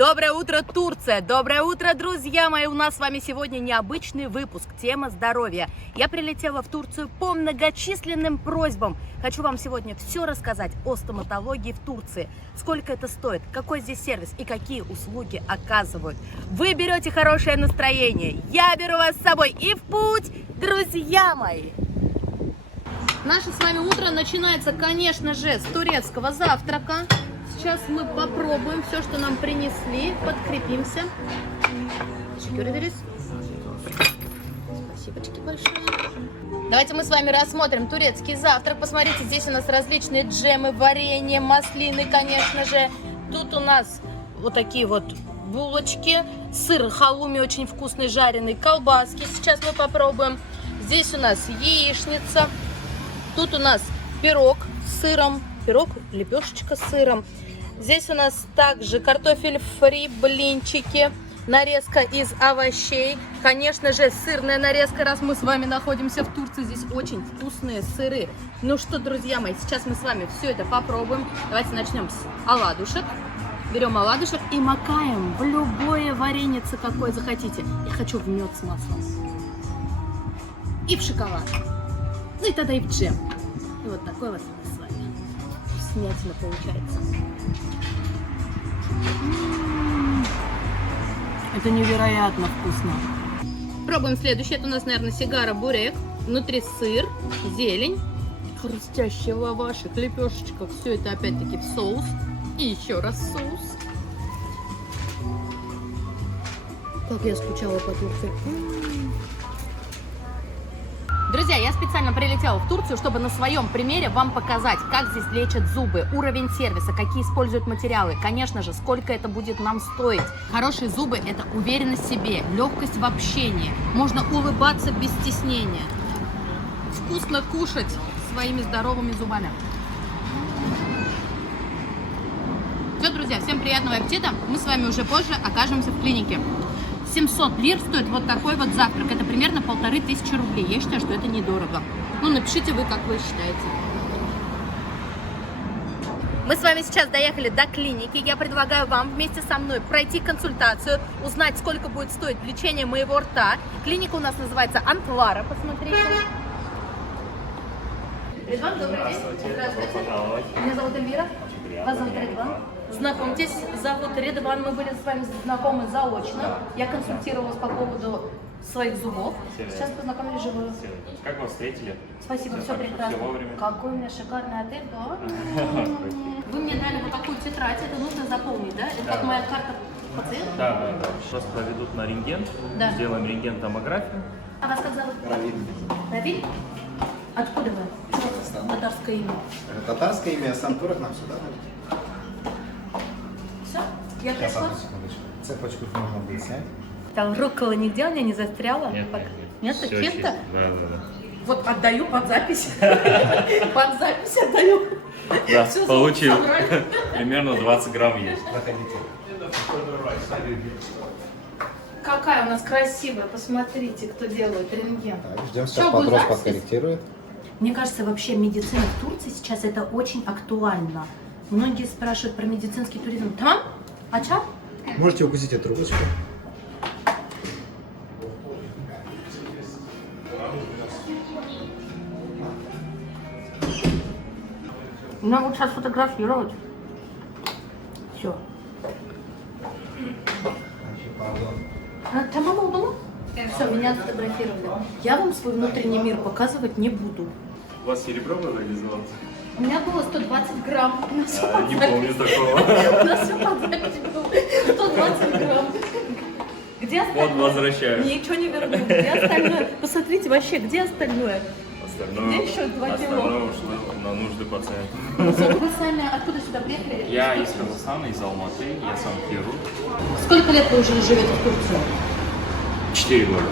Доброе утро, Турция! Доброе утро, друзья мои! У нас с вами сегодня необычный выпуск, тема здоровья. Я прилетела в Турцию по многочисленным просьбам. Хочу вам сегодня все рассказать о стоматологии в Турции. Сколько это стоит, какой здесь сервис и какие услуги оказывают. Вы берете хорошее настроение, я беру вас с собой и в путь, друзья мои! Наше с вами утро начинается, конечно же, с турецкого завтрака. Сейчас мы попробуем все, что нам принесли, подкрепимся. Спасибо большое. Давайте мы с вами рассмотрим турецкий завтрак. Посмотрите, здесь у нас различные джемы, варенье, маслины, конечно же. Тут у нас вот такие вот булочки, сыр халуми очень вкусный, жареный, колбаски. Сейчас мы попробуем. Здесь у нас яичница. Тут у нас пирог с сыром, пирог, лепешечка с сыром. Здесь у нас также картофель фри, блинчики, нарезка из овощей. Конечно же, сырная нарезка, раз мы с вами находимся в Турции. Здесь очень вкусные сыры. Ну что, друзья мои, сейчас мы с вами все это попробуем. Давайте начнем с оладушек. Берем оладушек и макаем в любое варенице, какое захотите. Я хочу в мед с маслом. И в шоколад. Ну и тогда и в джем. И вот такой вот с вами вкуснятина получается. Это невероятно вкусно. Пробуем следующее. Это у нас, наверное, сигара бурек. Внутри сыр, зелень, хрустящий лавашик, лепешечка. Все это опять-таки в соус. И еще раз соус. Как я скучала по Турции. Друзья, я специально прилетела в Турцию, чтобы на своем примере вам показать, как здесь лечат зубы, уровень сервиса, какие используют материалы, конечно же, сколько это будет нам стоить. Хорошие зубы – это уверенность в себе, легкость в общении, можно улыбаться без стеснения, вкусно кушать своими здоровыми зубами. Все, друзья, всем приятного аппетита, мы с вами уже позже окажемся в клинике. 700 лир стоит вот такой вот завтрак. Это примерно 1500 рублей. Я считаю, что это недорого. Ну, напишите вы, как вы считаете. Мы с вами сейчас доехали до клиники. Я предлагаю вам вместе со мной пройти консультацию, узнать, сколько будет стоить лечение моего рта. Клиника у нас называется Антвара. Посмотрите. Редван, добрый день. Здравствуйте. Меня зовут Эльвира. Вас зовут Редван. Знакомьтесь, зовут Редван, мы были с вами знакомы заочно. Я консультировалась по поводу своих зубов. Сейчас познакомились живую. Как вас встретили? Спасибо, все прекрасно. Какой у меня шикарный отель, да? Вы мне дали вот такую тетрадь, это нужно заполнить, да? Это как моя карта пациента? Да. Сейчас проведут на рентген, сделаем рентген-томографию. А вас как зовут? Равиль. Равиль? Откуда вы? Татарское имя. Татарское имя, сам турок нам сюда. Все? Я Сейчас, пришла? одну секундочку. Цепочку нужно будет снять. Там рукола нигде у меня не застряла? Нет, Нет, всё кем-то? чисто. Да. Вот отдаю под запись. Под запись отдаю. Да, Всё получил. собрали. Примерно 20 грамм есть. Проходите. Какая у нас красивая, посмотрите, кто делает рентген. Так, ждем, Что, сейчас будет подрос запись? подкорректирует. Мне кажется, вообще медицина в Турции сейчас это очень актуально. Многие спрашивают про медицинский туризм. Там? А чё? Можете укусить эту трубочку. Меня вот сейчас фотографировать. Все. Тамам oldu? Все, меня сфотографировали. Я вам свой внутренний мир показывать не буду. У вас серебро было или золото? У меня было 120 грамм. У нас всё Не под помню такого. У нас все под запись было. 120 грамм. Где остальное? Вот возвращаю. Ничего не верну. Где остальное? Посмотрите вообще, где остальное? Остальное, Где еще 2 кило? остальное ушло на нужды пациента. Вы сами откуда сюда приехали? Я из Казахстана, из Алматы, я сам хирург. Сколько лет вы уже живете в Турции? 4 года.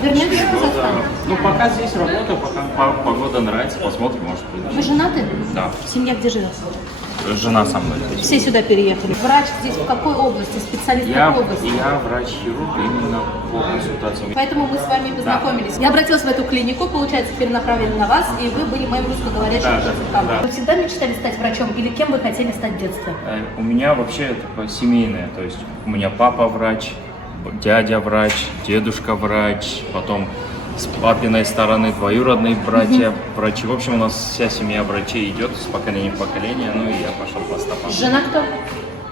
Вернетесь в Казахстан? Ну, пока здесь работаю, пока погода нравится, посмотрим, может быть. Вы женаты? Да. Семья где живет? жена со мной. Все сюда переехали. Врач здесь в какой области? Специалист в какой области? Я врач-хирург именно по консультациям. Поэтому мы с вами познакомились. Я обратилась в эту клинику, получается, теперь направлена на вас, и вы были моим русскоговорящим учеником. да. Вы всегда мечтали стать врачом или кем вы хотели стать в детстве? У меня вообще такое семейное, то есть у меня папа врач, дядя врач, дедушка врач, потом с папиной стороны двоюродные братья врачи. В общем, у нас вся семья врачей идет с поколения в поколение, ну и я пошел по стопам. Жена кто?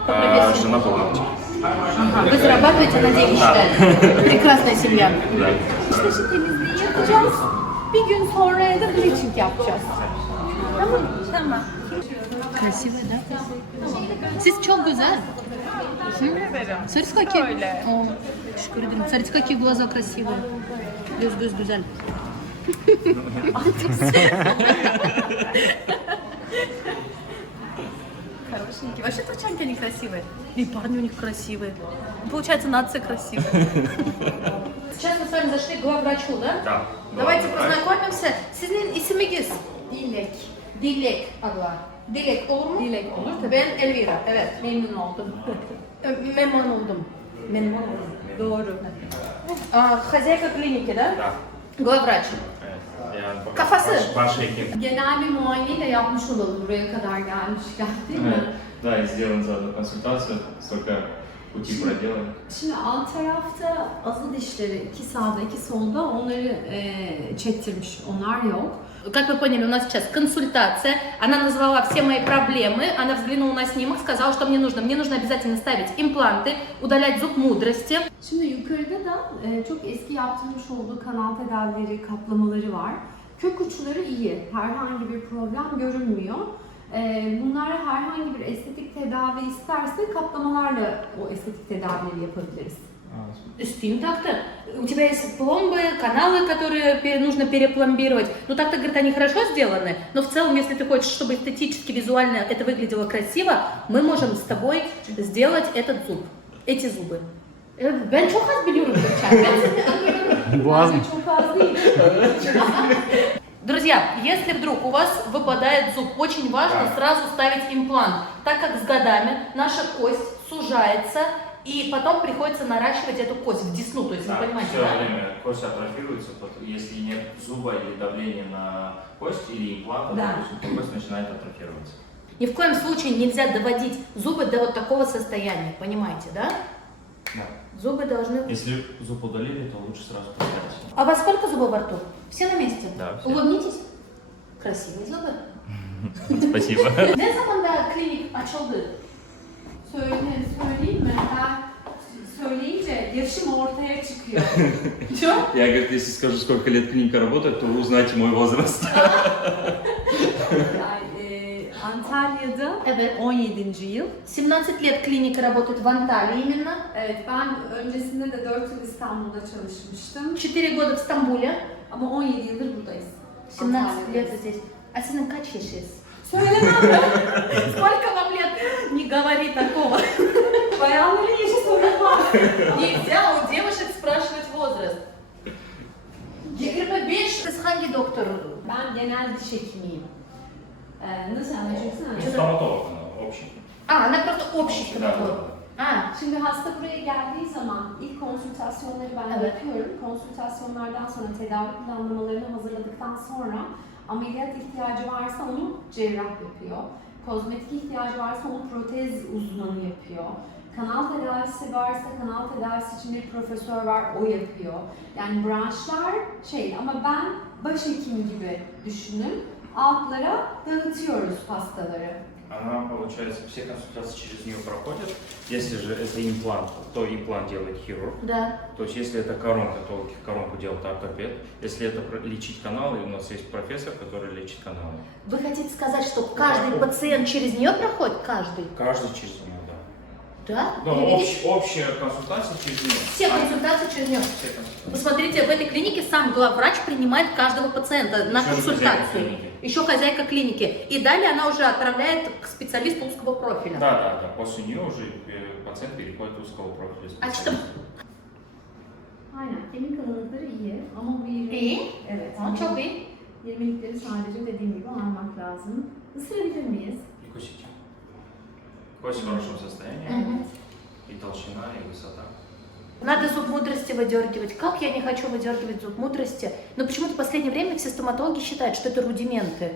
По профессии? Жена бухгалтер. Ага, вы зарабатываете на деньги, считаете? Прекрасная семья. Да. İşte temizliği yapacağız. Bir gün sonra da bleaching yapacağız. Tamam. Tamam. Красивая, да? Siz çok güzel. Смотрите, какие... О, teşekkür ederim. Смотрите, какие глаза красивые. Göz güzel. Хорошенькие. Вообще турчанки они красивые. И парни у них красивые. Получается, нация красивая. Сейчас мы с вами зашли к главврачу, да? Да. Давайте Главврач. познакомимся. Sizin isminiz? Dilek. Dilek abla. Dilek olur mu? Dilek olur tabii. Ben Elvira. Evet. Memnun oldum. Memnun oldum. Memnun oldum. Doğru. Хозяйка клиники, да? Да. Главврач. Kafası. Ваш hekим. Genel bir muayeneyi de yapmış olalım buraya kadar gelmişken, değil mi? Да, и сделаем заодно консультацию, столько пути проделаем. Şimdi alt tarafta asıl dişleri, iki sağda iki solda, onları çektirmiş, onlar yok. Как вы поняли, у нас сейчас консультация. Она назвала все мои проблемы, она взглянула на снимок, сказала, что мне нужно. Мне нужно обязательно ставить импланты, удалять зуб мудрости. Şimdi yukarıda da çok eski yaptırmış olduğu kanal tedavileri, kaplamaları var. Kök uçları iyi, herhangi bir problem görünmüyor. Bunlara herhangi bir estetik tedavi isterse kaplamalarla o estetik tedavileri yapabiliriz. Спин так-то. У тебя есть пломбы, каналы, которые нужно перепломбировать. Ну так-то, говорит, они хорошо сделаны, но в целом, если ты хочешь, чтобы эстетически, визуально это выглядело красиво, мы можем с тобой сделать этот зуб, эти зубы. Ben çok az biliyorum Türkçe. Boğaz mı? Çok az değil. Друзья, если вдруг у вас выпадает зуб, очень важно сразу ставить имплант, так как с годами наша кость сужается, и потом приходится наращивать эту кость в десну, то есть, вы понимаете, все да? время кость атрофируется, если нет зуба или давления на кость или импланта, Да. допустим, то кость начинает атрофироваться. Ни в коем случае нельзя доводить зубы до вот такого состояния, понимаете, да? Да. Зубы должны... Если зуб удалили, то лучше сразу поставить. А у вас сколько зубов во рту? Все на месте? Да, все. Улыбнитесь. Красивые зубы. Спасибо. Ne zamanda klinik açıldı? Söyleyeyim mi? Ben söyleyince yaşım ortaya çıkıyor. Я, говорит, если скажу, сколько лет клиника работает, то вы узнаете мой возраст. Yani, Antalya'da Evet. 17. yıl. 17 лет клиника работает в Анталии именно. Evet, ben öncesinde de 4 yıl İstanbul'da çalışmıştım. 4 года в Стамбуле. Ama 17 yıldır buradayız. 17 Antalya'da. лет здесь. А сыном kaç yaşındasın? Söylemem. Сколько вам лет? Не говори такого. Bayanların yaşı sorulmaz. Нельзя у девушек спрашивать возраст. 25. Siz hangi doktor? Ben genel diş hekimiyim. Nasıl anlayacaksın? Стоматолог, общий. Она просто общий стоматолог. Şimdi hasta buraya geldiği zaman ilk konsültasyonları ben Evet. yapıyorum. Konsültasyonlardan sonra tedavi planlamalarını hazırladıktan sonra ameliyat ihtiyacı varsa onu cerrah yapıyor. Kozmetik ihtiyacı varsa onu protez uzmanı yapıyor. Kanal tedavisi varsa kanal tedavisi için bir profesör var, o yapıyor. Yani branşlar ama ben başhekim gibi düşünün. Altlara dağıtıyoruz hastaları. Она, получается, все консультации через нее проходят. Если же это имплант, то имплант делает хирург. Да. То есть, если это коронка, то коронку делает ортопед. Если это лечить каналы, у нас есть профессор, который лечит каналы. Вы хотите сказать, что каждый пациент через нее проходит? Каждый? Каждый через нее, да. Да? Но Или общая консультация через нее. все консультации через нее? Все консультации. Посмотрите, в этой клинике сам главврач принимает каждого пациента на Еще консультацию. хозяйка клиники. Еще хозяйка клиники. И далее она уже отправляет к специалисту узкого профиля. Да. После нее уже пациент переходит в узкого профиля. А что? Aynen, kemik kalınlıkları iyi ama bu iri... İyi. Evet. Çok iyi. İrmilikleri sadece dediğim gibi almak lazım. Isırabilir miyiz? И кусите. Кость в хорошем состоянии. Мгм. И толщина, и высота. Надо зуб мудрости выдергивать. Как я не хочу выдергивать зуб мудрости? Но почему-то в последнее время все стоматологи считают, что это рудименты.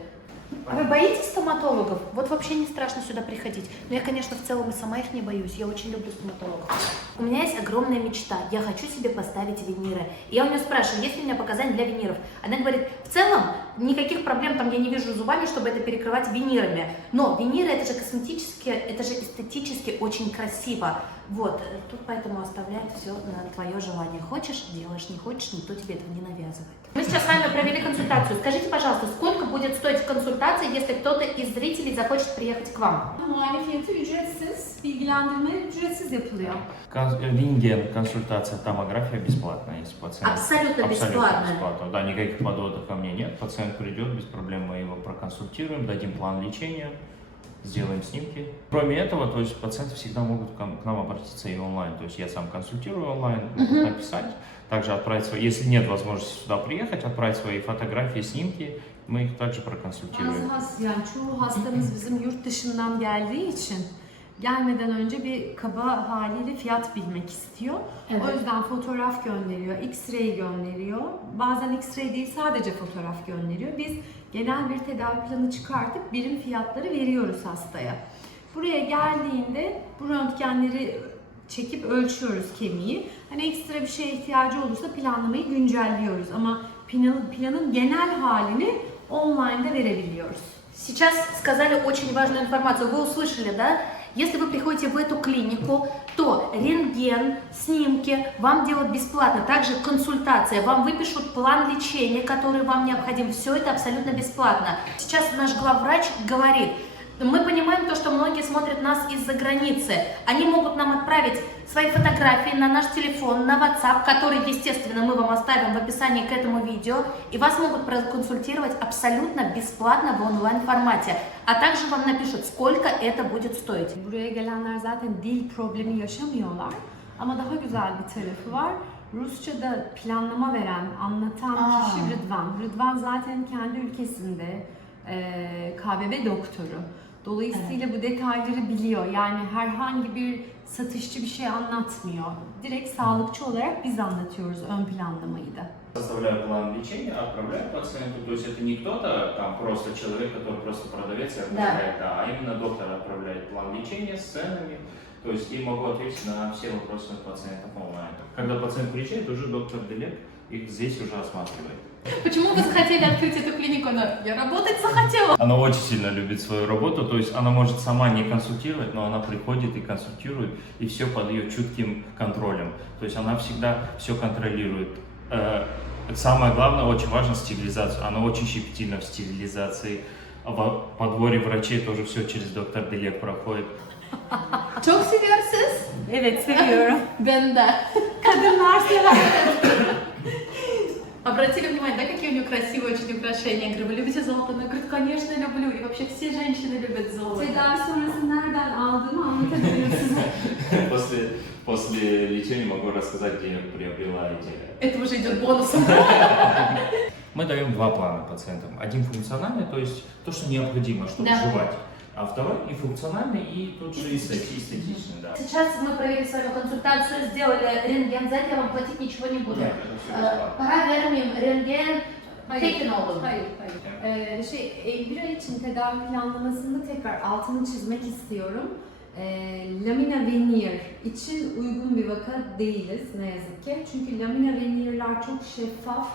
А вы боитесь стоматологов? Вот вообще не страшно сюда приходить. Но я, конечно, в целом и сама их не боюсь. Я очень люблю стоматологов. У меня есть огромная мечта. Я хочу себе поставить виниры. И я у нее спрашиваю, есть ли у меня показания для виниров. Она говорит, в целом никаких проблем там я не вижу зубами, чтобы это перекрывать винирами. Но виниры это же косметически, это же эстетически очень красиво. Вот, тут поэтому оставляет все на твое желание. Хочешь – делаешь, не хочешь – никто тебе этого не навязывает. Мы сейчас с вами провели консультацию. Скажите, пожалуйста, сколько будет стоить консультация, если кто-то из зрителей захочет приехать к вам? Muayene fiyatı ücretsiz, bilgilendirme ücretsiz yapılıyor. Рентген, консультация, томография бесплатная, если пациент. Абсолютно бесплатно. бесплатно. Да, никаких подводов ко мне нет. Пациент придет, без проблем мы его проконсультируем, дадим план лечения, сделаем снимки. Кроме этого, то есть пациенты всегда могут к нам обратиться и онлайн. То есть я сам консультирую онлайн, могут написать, также отправить свои, если нет возможности сюда приехать, отправить свои фотографии, снимки, мы их также проконсультируем. Yani çoğu hastamız bizim yurt dışından geldiği için gelmeden önce bir kaba haliyle fiyat bilmek istiyor. Evet. O yüzden fotoğraf gönderiyor, X-ray gönderiyor. Bazen X-ray değil sadece fotoğraf gönderiyor. Biz genel bir tedavi planı çıkartıp birim fiyatları veriyoruz hastaya. Buraya geldiğinde bu röntgenleri çekip ölçüyoruz kemiği. Hani ekstra bir şeye ihtiyacı olursa planlamayı güncelliyoruz ama planın genel halini online'da verebiliyoruz. Сейчас сказали очень важную информацию. Вы услышали, да? Если вы приходите в эту клинику, то рентген, снимки вам делают бесплатно. Также консультация. Вам выпишут план лечения, который вам необходим. Все это абсолютно бесплатно. Сейчас наш главврач говорит, мы понимаем то, что многие смотрят нас из-за границы. Они могут нам отправить свои фотографии на наш телефон, на WhatsApp, который, естественно, мы вам оставим в описании к этому видео. И вас могут проконсультировать абсолютно бесплатно в онлайн-формате. А также вам напишут, сколько это будет стоить. Buraya gelenler zaten dil problemi yaşamıyorlar ama daha güzel bir tarafı var. Rusça'da planlama veren, anlatan kişi Rıdvan. Rıdvan zaten kendi ülkesinde KBB doktoru. Dolayısıyla bu detayları biliyor. Yani herhangi bir satışçı bir şey anlatmıyor. Direkt sağlıkçı olarak biz anlatıyoruz ön planlamayı da. Составляю план лечения, отправляю пациенту. То есть это не кто-то, там просто человек, который просто продавец и отправляет, да, а именно доктор отправляет план лечения с ценами. То есть и могу ответить на все вопросы пациентов онлайн. Когда пациент приезжает, уже доктор Делек их здесь уже осматривает. Почему вы захотели открыть эту клинику? Я работать захотела. Она очень сильно любит свою работу, то есть она может сама не консультировать, но она приходит и консультирует, и все под ее чутким контролем. То есть она всегда все контролирует. Самое главное, очень важно стерилизацию. Она очень щепетильна в стерилизации. В подборе врачей тоже все через доктор Делек проходит. Çok seviyorsunuz. Evet seviyorum. Ben de. Kadınlar sever. Обратили внимание, да, какие у нее красивые очень украшения? Я говорю, вы любите золото? Она говорит, конечно, люблю. И вообще все женщины любят золото. Tedavi sonrası nereden aldığımı anlatabilirim size. После лечения могу рассказать, где я приобрела эти. Это уже идет бонусом. Мы даем два плана пациентам. Один функциональный, то есть то, что необходимо, чтобы Да. жевать. А второй и функциональный, и тут же эстетичный, да. Сейчас мы провели с вами консультацию, сделали рентген, за это я вам платить ничего не буду. Нет, это всё бесплатно. Para vermeyeyim, rentgen tekin olun. Hayır. Eylül ay için tedavi planlamasında tekrar altını çizmek istiyorum. Lamina veneer için uygun bir vaka değiliz ne yazık ki. Çünkü lamina veneerler çok şeffaf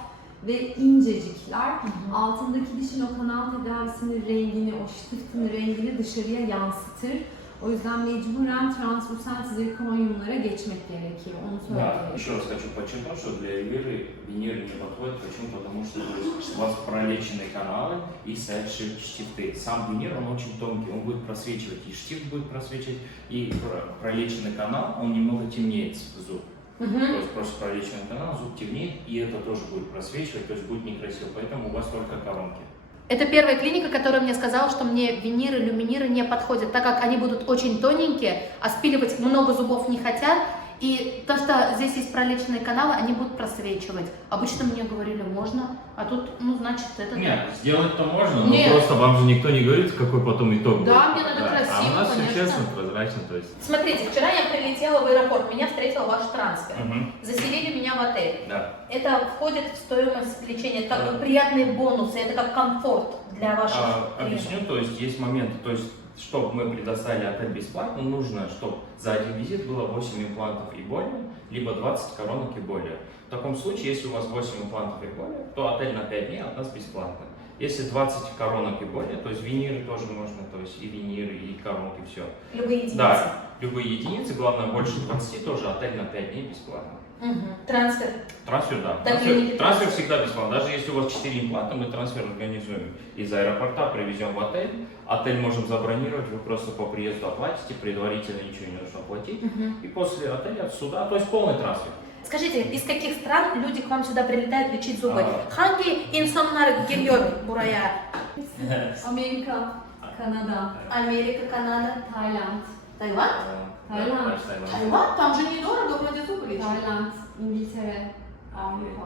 ve incecikler. Altındaki dişin o kanal tedavisinin rengini, o ştiftin rengini dışarıya yansıtır. O yüzden mecburen translucent zirkonyumlara geçmek gerekiyor. Onu Да, söyleyeyim. еще раз хочу подчеркнуть, что для Эльвиры виниры не подходит. Почему? Потому что то есть, у вас пролеченные каналы и сядшие штифты. Сам винир, он очень тонкий, он будет просвечивать, и штифт будет просвечивать, и пролеченный канал, он немного темнеет зуб. То есть просто пролеченный канал, зуб темнеет, и это тоже будет просвечивать, то есть будет некрасиво. Поэтому у вас только коронки. Это первая клиника, которая мне сказала, что мне виниры, люминиры не подходят, так как они будут очень тоненькие, а спиливать много зубов не хотят. И то, что здесь есть пролеченные каналы, они будут просвечивать. Обычно мне говорили, можно, а тут, значит, это... Нет, сделать-то можно, Нет. но просто вам же никто не говорит, какой потом итог будет. Да, мне надо А Спасибо, у нас все конечно. честно, прозрачно, то есть. Смотрите, вчера я прилетела в аэропорт, меня встретил ваш трансфер. Мгм. Заселили меня в отель. Да. Это входит в стоимость лечения, это как бы приятные бонусы, это как комфорт для ваших клиентов. Объясню, то есть есть моменты, то есть чтобы мы предоставили отель бесплатно, нужно, чтобы за один визит было 8 имплантов и более, либо 20 коронок и более. В таком случае, если у вас 8 имплантов и более, то отель на 5 дней от нас бесплатно. Если 20 коронок и более, то есть виниры тоже можно, то есть и виниры, и коронки, все. Любые единицы. Да, любые единицы, главное больше 20, тоже отель на 5 дней бесплатно. Мгм. Трансфер. Трансфер, да. Так, клиники Трансфер всегда бесплатно. Даже если у вас 4 импланта, мы трансфер организуем. Из аэропорта привезем в отель. Отель можем забронировать, вы просто по приезду оплатите, предварительно ничего не нужно платить. И после отеля сюда, то есть полный трансфер. Скажите, из каких стран люди к вам сюда прилетают лечить зубы? А. Hangi insanlar geliyor buraya? Amerika, Kanada, Америка, Канада, Tayland, Таиланд? Tayland, Таиланд? Там же недорого вроде зубы лечить. Tayland, İngiltere, Avrupa.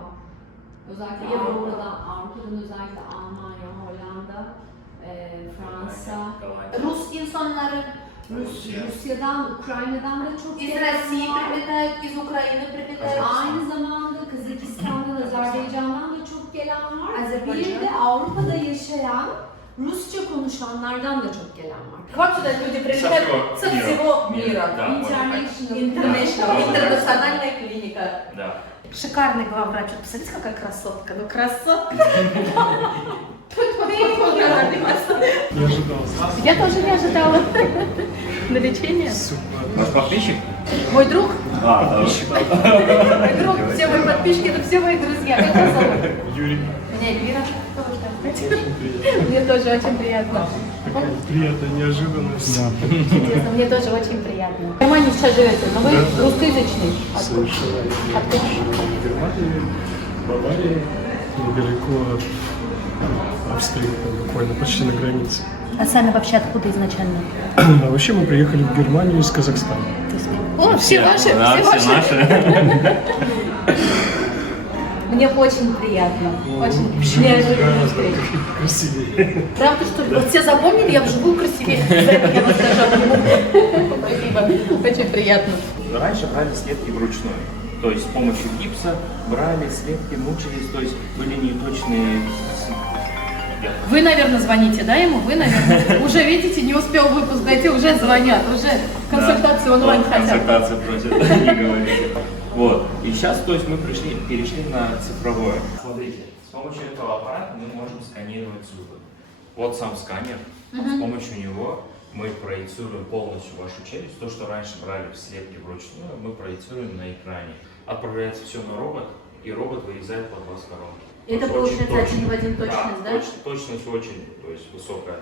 Özellikle Avrupa. Avrupa'dan özellikle Almanya, Hollanda, Fransa, Rus insanları Rusya'dan, Ukrayna'dan da çok из gelen России var. прилетают, из Украины прилетают. Aynı zamanda Kazakistan'dan, Azerbaycan'dan da çok gelen var. Azerbaycan. Bir de Avrupa'da yaşayan Rusça konuşanlardan da çok gelen var. К вам сюда люди прилетают со всего мира. Да, International, интернациональная клиника. Да. Шикарный главврач. Вот посмотрите, какая красотка. Ну, красотка. Не ожидал. Я тоже не ожидала. На лечение. Наш подписчик? Мой друг. Да. Мой друг. Все мои подписчики, это все мои друзья. Как вас зовут? Юрий, Меня Эльвира. очень приятно. Мне тоже очень приятно. Такая приятная неожиданность. Чудесно, мне тоже очень приятно. В Германии сейчас живете, но вы русскоязычный. Совершенно верно. Откуда? В Германии, Баварии, недалеко от Австрии, там буквально почти на границе. А сами вообще откуда изначально? А вообще мы приехали в Германию из Казахстана. О, все ваши, Да, все все ваши. наши. Мне очень приятно. Очень неожиданная встреча. Красивее. Правда, что ли? Вот все запомнили, я вживую красивее. За это я вас даже Спасибо. Очень приятно. Раньше брали слепки вручную. То есть с помощью гипса брали слепки, мучились, то есть были неточные. Вы, наверное, звоните, да, ему? Вы, наверное, уже видите, не успел выпуск дойти, уже звонят, уже консультацию онлайн Вот, хотят. консультацию просят, не говорите. Вот. И сейчас, то есть мы перешли на цифровое. Смотрите, с помощью этого аппарата мы можем сканировать зубы. Вот сам сканер. С помощью него мы проецируем полностью вашу челюсть. То, что раньше брали в слепки вручную, мы проецируем на экране. Отправляется все на робот, и робот вырезает под вас коронки. Это То есть получается очень один в один точно. точность, да? Точность очень, то есть высокая,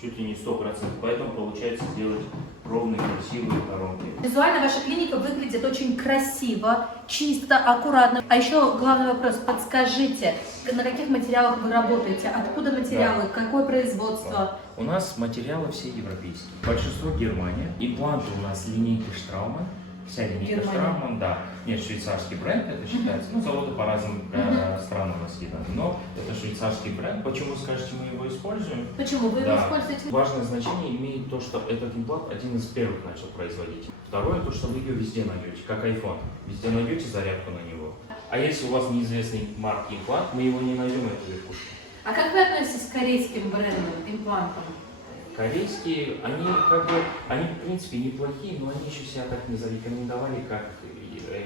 чуть ли не 100%. Поэтому получается делать ровные, красивые коронки. Визуально ваша клиника выглядит очень красиво, чисто, аккуратно. А еще главный вопрос, подскажите, на каких материалах вы работаете, откуда материалы, какое производство? У нас материалы все европейские. Большинство Германия. Импланты у нас линейки Штраума. Вся линейка Германия. Штраума, да. Нет, швейцарский бренд, это считается. Ну, заводы по разным странам у нас есть. Но это швейцарский бренд. Почему, скажете, мы его используем? Почему вы его Да. используете? Важное значение имеет то, что этот имплант один из первых начал производить. Второе, то, что вы ее везде найдете, как iPhone. Везде найдете зарядку на него. А если у вас неизвестный марки имплант, мы его не найдем, эту верхушку. А как вы относитесь к корейским брендам, имплантам? Корейские, они они в принципе неплохие, но они еще себя так не зарекомендовали, как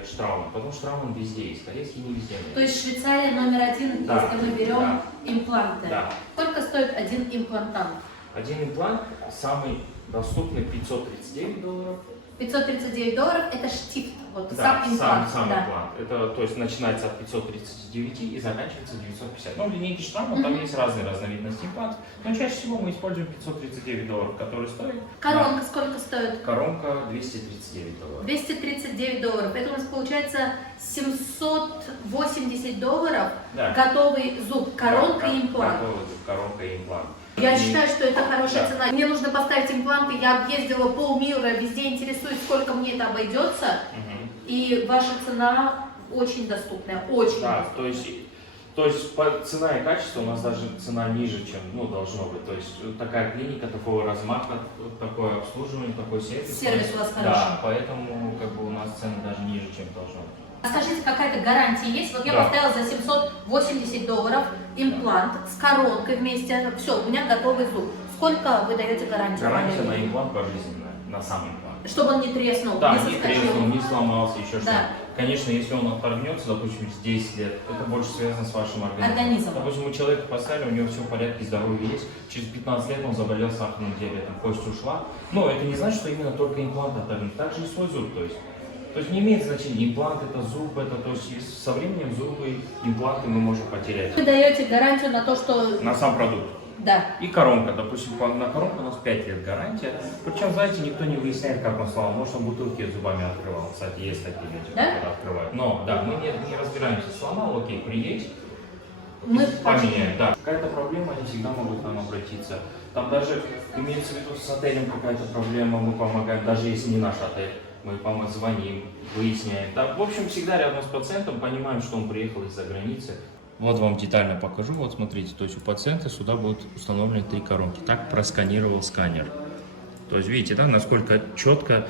Штрауман. Потому что Штрауман везде есть, корейские не везде. То есть Швейцария номер один, Да. если мы берем Да. импланты. Да. Сколько стоит один имплантант? Один имплант самый доступный $539. $539 это штифт, вот Да, сам имплант. сам да. имплант. Это, то есть, начинается от 539 и заканчивается 950. Ну, в линейке Штрауман там есть разные разновидности имплантов, но чаще всего мы используем $539, который стоит. Коронка сколько стоит? Коронка $239. $239. Это у нас получается $780 Да. готовый зуб, коронка Да, и имплант. готовый зуб, коронка и имплант. Я И- считаю, что это хорошая Да. цена. Мне нужно поставить импланты, я объездила полмира, везде интересуюсь, сколько мне это обойдется. Мгм. И ваша цена очень доступная, очень Да, доступная. то есть То есть цена и качество у нас даже цена ниже, чем должно быть. То есть такая клиника, такого размаха, такое обслуживание, такой сервис. Сервис у вас хороший. Да, поэтому как бы у нас цены даже ниже, чем должно быть. А скажите, какая-то гарантия есть? Вот я Да. поставила за $780 имплант с коронкой вместе. Все, у меня готовый зуб. Сколько вы даете гарантию? Гарантия на имплант пожизненная, на сам имплант. Чтобы он не треснул, Да, не не соскочил. треснул, не сломался, еще Да. что-то. Конечно, если он оторвется, допустим, с 10 лет, это больше связано с вашим организмом. Допустим, у человека поставили, у него все в порядке, здоровье есть, через 15 лет он заболел сахарным диабетом, кость ушла. Но это не значит, что именно только имплант оторвет, также и свой зуб, то есть не имеет значения, имплант это зуб, это, то есть со временем зубы, импланты мы можем потерять. Вы даете гарантию на то, что... На сам продукт. Да. И коронка, допустим, на коронку у нас 5 лет гарантия. Причем, знаете, никто не выясняет, как он сломал. Может, он бутылки зубами открывал. Кстати, есть такие люди, Да? которые открывают. Но, да, мы не разбираемся. Сломал, окей, приедь, Мы поменяем. Да. Какая-то проблема, они всегда могут к нам обратиться. Там даже имеется в виду с отелем какая-то проблема, мы помогаем, даже если не наш отель. Мы звоним, выясняем. Да, в общем, всегда рядом с пациентом, понимаем, что он приехал из-за границы. Вот вам детально покажу. Вот смотрите, то есть у пациента сюда будут установлены 3 коронки. Так просканировал сканер. То есть видите, да, насколько четко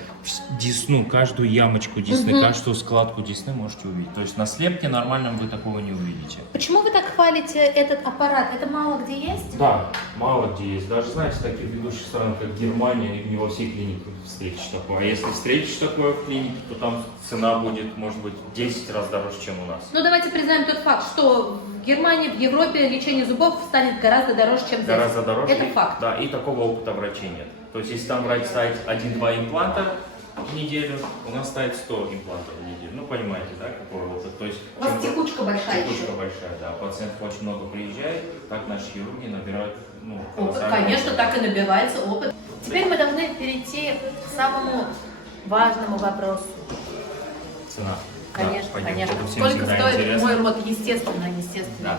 десну, каждую ямочку десны, каждую складку десны можете увидеть. То есть на слепке нормальном вы такого не увидите. Почему вы так хвалите этот аппарат? Это мало где есть? Да, мало где есть. Даже, знаете, в таких ведущих странах, как Германия, не во всей клинике встретишь такое. А если встретишь такое в клинике, то там цена будет, может быть, 10 раз дороже, чем у нас. Ну давайте признаем тот факт, что в Германии, в Европе лечение зубов станет гораздо дороже, чем здесь. Гораздо дороже. Это факт. Да, и такого опыта врачей нет. То есть, если там врач ставит 1-2 импланта в неделю, у нас ставит 100 имплантов в неделю. Ну, понимаете, да, какой опыт. То есть, У вас текучка большая текучка еще. большая, да. Пациентов очень много приезжает, так наши хирурги набирают, Опыт, колоссальный конечно, опыт. так и набивается опыт. Теперь мы должны перейти к самому важному вопросу. Цена. Конечно, Да, пойдем. конечно. Это всем Сколько всегда стоит интересно. мой рот? Естественно, естественно.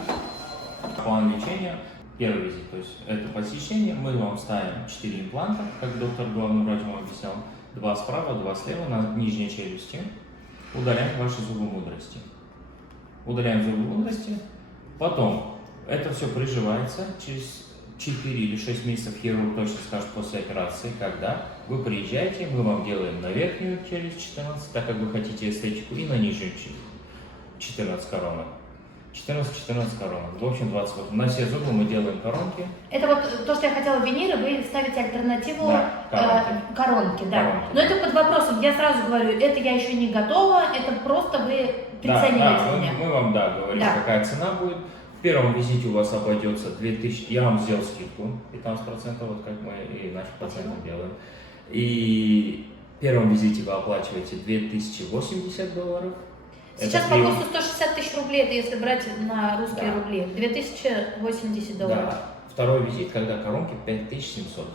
Да. План лечения. Первый визит, то есть это посещение, мы вам ставим 4 импланта, как доктор главный врач вам объяснял, 2 справа, 2 слева на нижней челюсти, удаляем ваши зубы мудрости. Удаляем зубы мудрости, потом это все приживается, через 4 или 6 месяцев хирург точно скажет после операции, когда вы приезжаете, мы вам делаем на верхнюю челюсть 14, так как вы хотите эстетику, и на нижнюю челюсть 14 коронок. 14 коронок. В общем, 20. На все зубы мы делаем коронки. Это вот то, что я хотела виниры, вы ставите альтернативу Да, коронки, да. Коронки. Но это под вопросом, я сразу говорю, это я еще не готова, это просто вы прицениваете да, меня. мы вам, говорим, Да. какая цена будет. В первом визите у вас обойдется 2000, я вам сделал скидку, 15%, вот как мы и нашим пациентам делаем. И в первом визите вы оплачиваете $2080. Сейчас Это по при- курсу 160 тысяч рублей, это если брать на русские Да. рубли, $2080. Да. Второй визит, когда коронки $5700.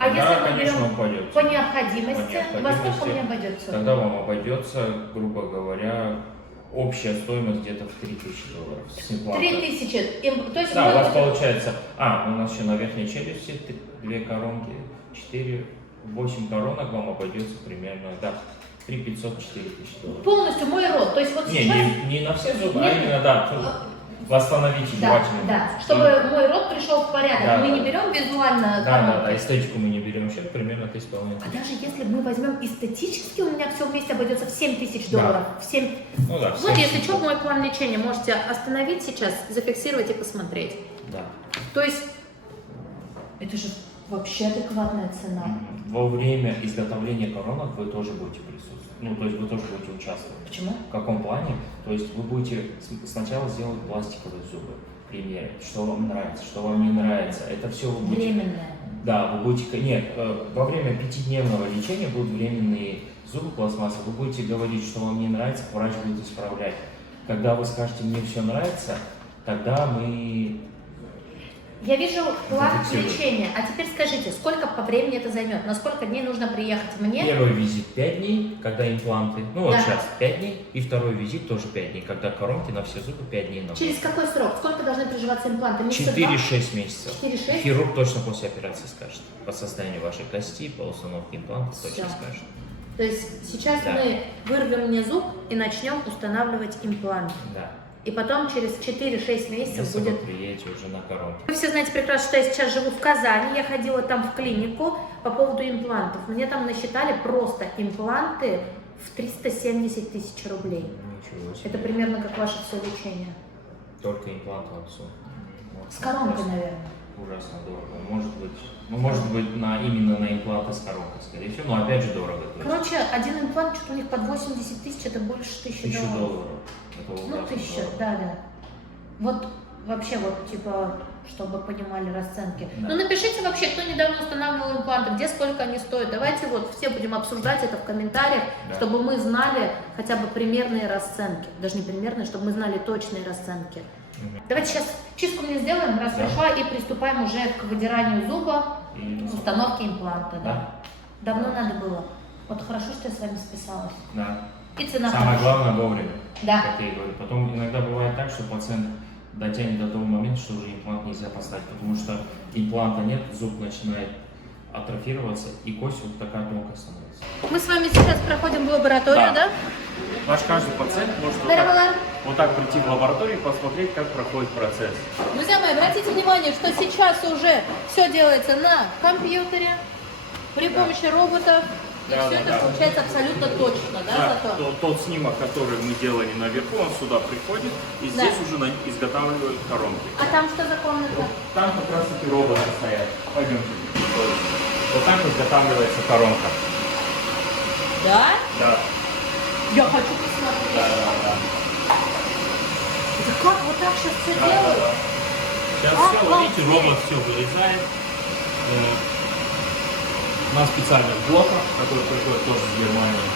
А если мы конечно, берем упадет. по необходимости, По во сколько необходимости. мне обойдется? Тогда вам обойдется, грубо говоря, общая стоимость где-то в $3000 с имплантом. 3000. То есть Да, мы- у вас получается, у нас еще на верхней челюсти 2 коронки, 4, 8 коронок вам обойдется примерно, 3500-4000 долларов. полностью мой рот. То есть вот Не, сейчас... не на все зубы, Нет. а именно, восстановите Да, жевательную. да, чтобы мой рот пришел в порядок. Да, Мы да. не берем визуально Да, коронки. эстетику мы не берем еще, примерно 3,5. А даже если мы возьмем эстетически, у меня все вместе обойдется в 7000 Да. долларов. В 7... Ну да, Вот если что, мой план лечения можете остановить сейчас, зафиксировать и посмотреть. Да. То есть, это же вообще адекватная цена. Во время изготовления коронок вы тоже будете присутствовать. Ну, то есть вы тоже будете участвовать. Почему? В каком плане? То есть вы будете сначала сделать пластиковые зубы, примерить, что вам нравится, что вам не нравится. Это все вы будете... Временная. Да, вы будете... Нет, во время 5-дневного лечения будут временные зубы пластмассы. Вы будете говорить, что вам не нравится, врач будет исправлять. Когда вы скажете, мне все нравится, тогда мы... Я вижу план Зафиксируем. лечения. А теперь скажите, сколько по времени это займет? На сколько дней нужно приехать мне? Первый визит 5 дней, когда импланты, ну вот Да. сейчас 5 дней, и второй визит тоже 5 дней, когда коронки на все зубы 5 дней. Через какой срок? Сколько должны приживаться импланты? Месяца 4-6 месяцев. 4-6? Хирург точно после операции скажет. По состоянию вашей кости, по установке имплантов точно Всё. скажет. То есть сейчас Да. мы вырвем мне зуб и начнем устанавливать имплант. Да. И потом через 4-6 месяцев Если будет... вы приедете уже на коронке. Вы все знаете прекрасно, что я сейчас живу в Казани. Я ходила там в клинику по поводу имплантов. Мне там насчитали просто импланты в 370 тысяч рублей. Ничего себе. Это примерно как ваше все лечение. Только имплантов все. С коронкой, наверное. Ужасно дорого. Может быть, именно на импланты с коронкой, скорее всего, но опять же дорого. То есть Короче, один имплант, что-то у них под 80 тысяч, это больше 1000 $1000. долларов. Это Ну, ужасно 1000, дорого. да. Вот вообще вот, типа, чтобы понимали расценки. Да. Ну, напишите вообще, кто недавно устанавливал импланты, где сколько они стоят. Давайте вот все будем обсуждать это в комментариях, Да. чтобы мы знали хотя бы примерные расценки. Даже не примерные, чтобы мы знали точные расценки. Мгм. Давайте сейчас чистку мне сделаем, раз Да. пришла, и приступаем уже к выдиранию зуба, И- установке импланта. Да. Да. Давно надо было. Вот хорошо, что я с вами списалась. Да. И цена Самое хорошая. главное вовремя, Да. как я и говорю. Потом иногда бывает так, что пациент дотянет до того момента, что уже имплант нельзя поставить, потому что импланта нет, зуб начинает атрофироваться, и кость вот такая тонкая становится. Мы с вами сейчас проходим в лабораторию, да? Наш каждый пациент может Здорово. вот так прийти в лабораторию и посмотреть, как проходит процесс. Друзья мои, обратите внимание, что сейчас уже все делается на компьютере, при помощи роботов, и Да, все да, это да. получается абсолютно точно, да, зато? тот снимок, который мы делали наверху, он сюда приходит, и Да. здесь уже изготавливают коронки. А там что за комната? Там как раз таки роботы стоят. Пойдемте. Вот так изготавливается коронка. Да? Да, Я хочу посмотреть. да. Это как вот так сейчас все Да, делают? да. Сейчас А, все, класс. видите, робот все вырезает. На специальных блоках, которые приходят тоже из Германии.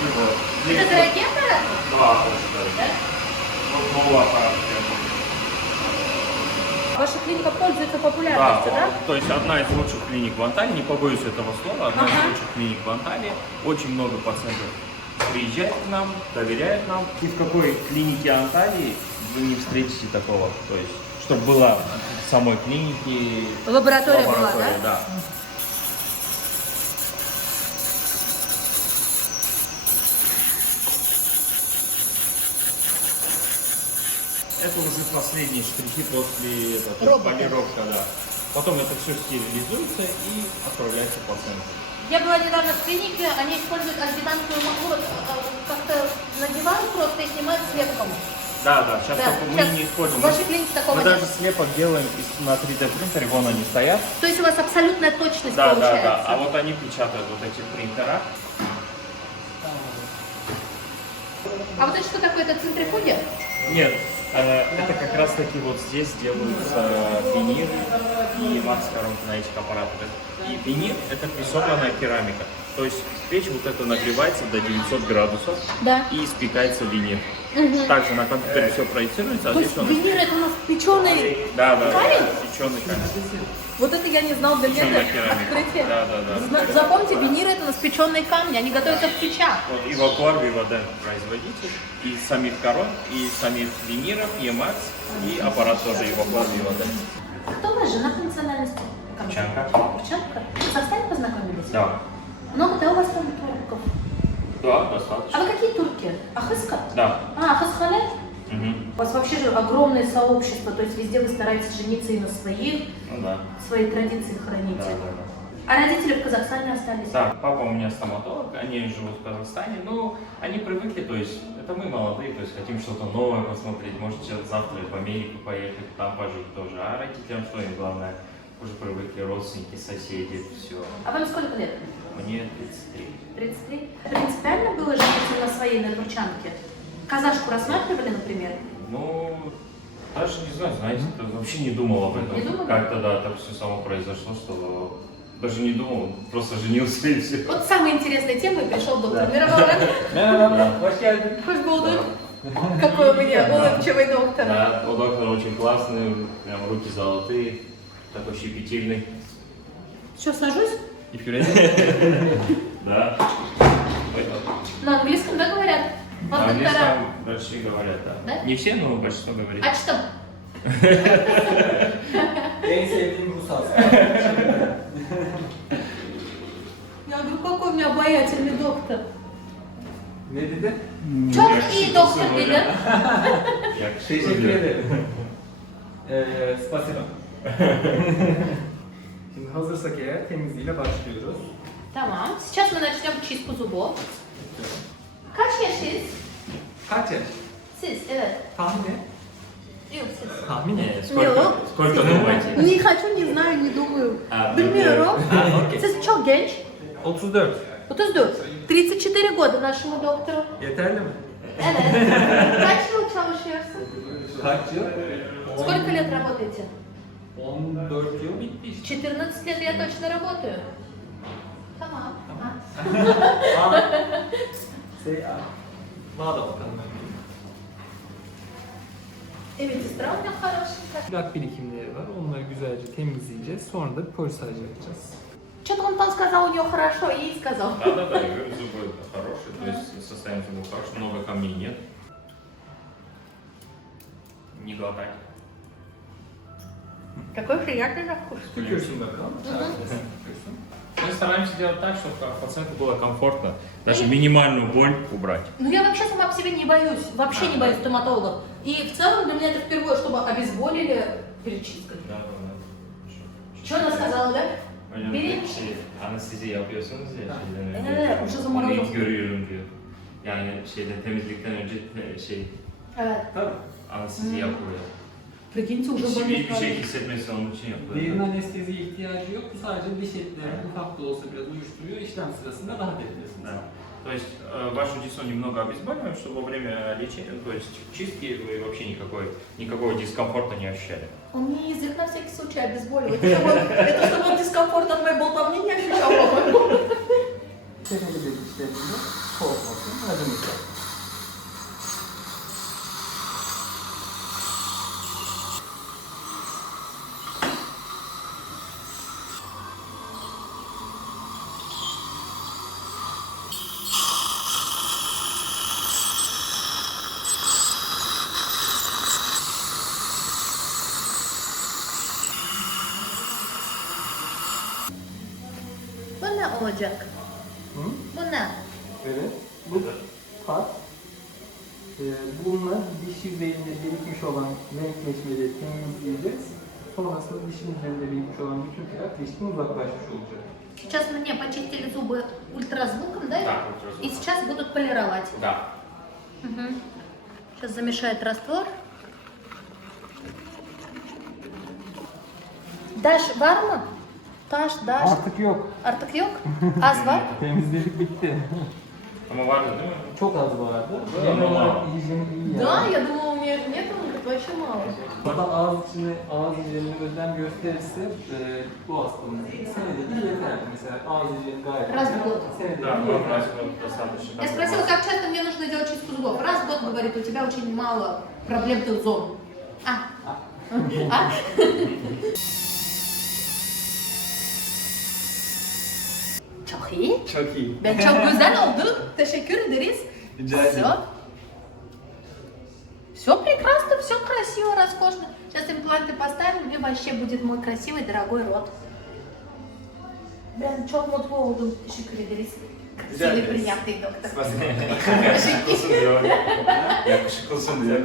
И вот. Это Здесь дорогие аппараты? два очень дорогие. Да? Вот новый аппарат. Ваша клиника пользуется популярностью, да? То есть одна из лучших клиник в Анталии, не побоюсь этого слова, одна из Ага. лучших клиник в Анталии. Очень много пациентов приезжает к нам, доверяет нам. И в какой клинике Анталии вы не встретите такого. То есть, чтобы была в самой клинике Лаборатория была, да? Это уже последние штрихи после Робота. полировка, да. Потом это все стерилизуется и отправляется пациенту. Я была недавно в клинике, они используют альгинатную маклу, как-то надевают просто и снимают слепком. Да, сейчас Да, только мы сейчас не используем. в вашей клинике такого Мы нет. даже слепок делаем на 3D принтере, вон они стоят. То есть у вас абсолютная точность Да, получается. да. А вот они печатают вот эти принтера. А вот это что такое? Это центрифуги? Нет, это как раз таки вот здесь делаются винир и макс-коронки на этих аппаратах. И винир — это прессованная керамика. То есть печь вот это нагревается до 900 градусов Да. и испекается винир. Также на компьютере все проецируется, а То здесь есть он... винир это у нас печеный. Да, камень? печеный камень. Вот это я не знал, для меня Печеная это керамика. открытие. Да. Запомните, винир это у нас печеные камни, они готовятся в печах. Вот Ивакуар Виваден производитель и самих корон, и самих виниров, Емакс, и аппарат тоже Ивакуар Виваден. Кто ваша жена по национальности? Курчанка. Курчанка? В Казахстане познакомились? Да. Много, да, у вас там турков? Да, А достаточно. вы какие турки? Ахыска? Да. А, Ахыскале? Мгм. У вас вообще же огромное сообщество, то есть везде вы стараетесь жениться и на своих, Ну да. свои традиции хранить. Да. А родители в Казахстане остались? Да, папа у меня стоматолог, они живут в Казахстане, но они привыкли, то есть это мы молодые, то есть хотим что-то новое посмотреть, может сейчас завтра в Америку поехать, там пожить тоже, а родителям что им главное, уже привыкли родственники, соседи, все. А вам сколько лет? Мне 33. 33. Принципиально было жениться на своей, на турчанке? Казашку рассматривали, например? Ну, даже не знаю, знаете, вообще не думал об этом. Не думали? Как-то да, так все само произошло, что даже не думал, просто женился и все. Вот самой интересной темой пришел доктор. Мирового. Хоть буду. Какой у меня улыбчивый доктор. Да, у доктора очень классный, прям руки золотые, такой щепетильный. Что, сажусь? Да. На английском, да, говорят? У вас На доктора. английском почти говорят, да. Да? Не все, но большинство говорит. А что? En sevdiğim Rusas. Я говорю, какой у меня обаятельный доктор. Ne dedi? Çok iyi doktor dedim. Teşekkür ederim. Spasiba. Şimdi hazırsak eğer temizliğiyle başlıyoruz. Tamam. Сейчас мы начнем чистку зубов. Kaç yaşınız? Kaç yaş? Siz, evet. Tahmin. Yok siz. Tahmin et. Сколько думаете? Не хочу, не знаю, не думаю. Bilmiyorum. Siz çok genç. 34. 34. 34 года нашему доктору. Yeterli mi? Evet. Kaç yıl çalışıyorsun? Kaç yıl? Сколько лет работаете? 14 yıl bitti işte. 14 лет я точно работаю. Tamam. Bana da bakalım. Evet, сестра у меня хорошая. Plak birikimleri var. Onları güzelce temizleyeceğiz. Sonra da polsaj yapacağız. Что-то Антон сказал, у него хорошо, и ей сказал. Да, я говорю, зубы хорошие, то есть состояние зубов хорошее, много камней нет. Не глотать. Какой приятный на вкус. Tükürsün bakalım. Мы стараемся делать так, чтобы пациенту было комфортно, даже минимальную боль убрать. Ну я вообще сама по себе не боюсь, вообще не боюсь стоматологов. И в целом для меня это впервые, чтобы обезболили перед чисткой. Да. Что она сказала, да? Biri- Anestezi yapıyorsunuz ya Evet, ucuz zamanı ilk yok. görüyorum diyor. Yani temizlikten önce Evet. Tabii. anestezi yapılıyor. Прикиньте, уже больно Bir şey hissetmesi onun için Derin yapılıyor. anesteziye ihtiyacı yok. Bu sadece diş etlerini ufak da olsa biraz uyuşturuyor. İşlem sırasında rahat ediyorsunuz. Да. То есть вашу десну немного обезболиваем, чтобы во время лечения, то есть чистки, вы вообще никакого дискомфорта не ощущали. Он мне язык на всякий случай обезболивает. Это чтобы он дискомфорт от моей болтовни не ощущал, по-моему. Temizlik dişlerinde korkmasın. Acımızda. Bu ne olacak? Bu ne? Evet. Bu pat. Bununla diş yüzeyinde birikmiş olan renkleşmeleri temizleyeceğiz. Sonrasında dişin üzerinde birikmiş olan bütün plak dişten uzaklaşmış olacak. Сейчас мне почистили зубы ультразвуком, да? Да, ультразвуком. И сейчас будут полировать. Да. Сейчас замешает раствор. Даш var mı? Taş, daş. Artık yok. Artık yok. Az var. Temizledik bitti. Ama vardı değil mi? Çok az vardı. Böyle Genel ama- olarak hijyeni iyi Да, yani. я думала, у меня нет, но это вообще мало. Hatta ağız hijyenine özen gösterirse bu hastalığın senede bir yeter. Mesela ağız hijyeni gayet Раз в güzel. год. Senede Да, bir yeter. достаточно. Я спросила, как часто мне нужно делать чистку зубов. Раз в год, говорит, у тебя очень мало проблемных зон. А? Çok iyi. Çok iyi. Ben çok güzel oldu. Teşekkür ederiz. Rica ederim. Все. Все прекрасно, все красиво, роскошно. Сейчас импланты поставим, и вообще будет мой красивый, дорогой рот. Ben çok mutlu oldum. Teşekkür ederiz. Красивый, приятный доктор. Yakışıklısın diye.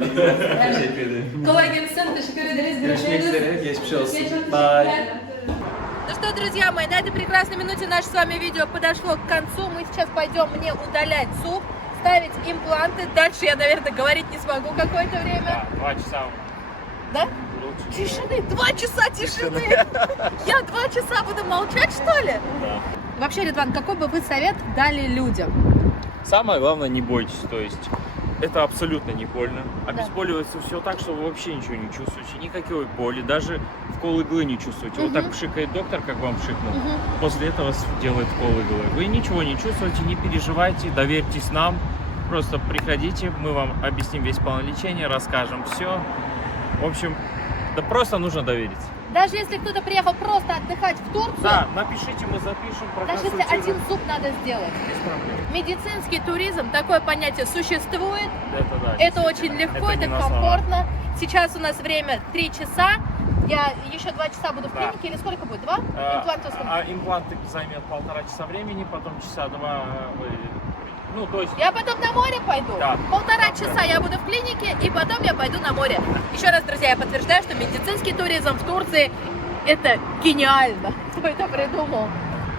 Teşekkür ederim. Kolay gelsin, teşekkür ederiz. Görüşmek Görüşürüz. üzere. Geçmiş olsun. Вечер, Bye. Ну что, друзья мои, на этой прекрасной минуте наше с вами видео подошло к концу. Мы сейчас пойдем мне удалять зуб, ставить импланты. Дальше я, наверное, говорить не смогу какое-то время. Да, 2 часа. Да? Тишины, 2 часа тишины. Я 2 часа буду молчать, что ли? Да. Вообще, Ризван, какой бы вы совет дали людям? Самое главное, не бойтесь, то есть это абсолютно не больно. Обезболивается все так, что вы вообще ничего не чувствуете, никакой боли, даже вкол иглы не чувствуете. Вот так пшикает доктор, как вам пшикнул, после этого делает вкол иглы. Вы ничего не чувствуете, не переживайте, доверьтесь нам, просто приходите, мы вам объясним весь план лечения, расскажем все. В общем, да просто нужно довериться. Даже если кто-то приехал просто отдыхать в Турцию, Да, напишите, мы запишем, даже если проконсультируем. один зуб надо сделать. Без проблем. Медицинский туризм, такое понятие существует. Это да. Это очень легко, это не на словах. комфортно. Сейчас у нас время 3 часа. Я еще 2 часа буду в Да. клинике, или сколько будет? 2? Имплантов сколько? Импланты займет 1,5 часа времени, потом часа 2 вы Ну, то есть... Я потом на море пойду. Да. 1,5 часа я буду в клинике, и потом я пойду на море. Еще раз, друзья, я подтверждаю, что медицинский туризм в Турции – это гениально. Кто это придумал?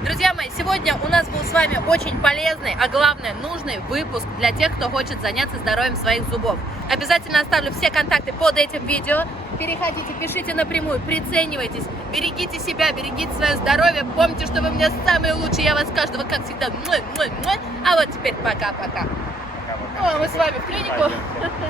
Друзья мои, сегодня у нас был с вами очень полезный, а главное, нужный выпуск для тех, кто хочет заняться здоровьем своих зубов. Обязательно оставлю все контакты под этим видео. Переходите, пишите напрямую, приценивайтесь, берегите себя, берегите свое здоровье. Помните, что вы мне самые лучшие, я вас каждого, как всегда. А вот теперь пока-пока. Ну, а мы с вами в клинику. Пойдем.